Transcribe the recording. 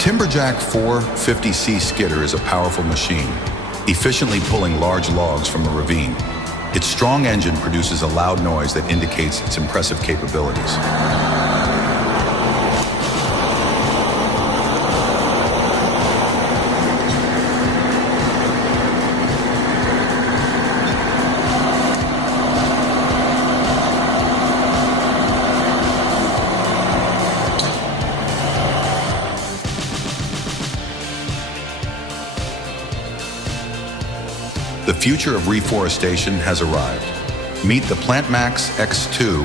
Timberjack 450C skidder is a powerful machine, efficiently pulling large logs from a ravine. Its strong engine produces a loud noise that indicates its impressive capabilities. The future of reforestation has arrived. Meet the PlantMax X2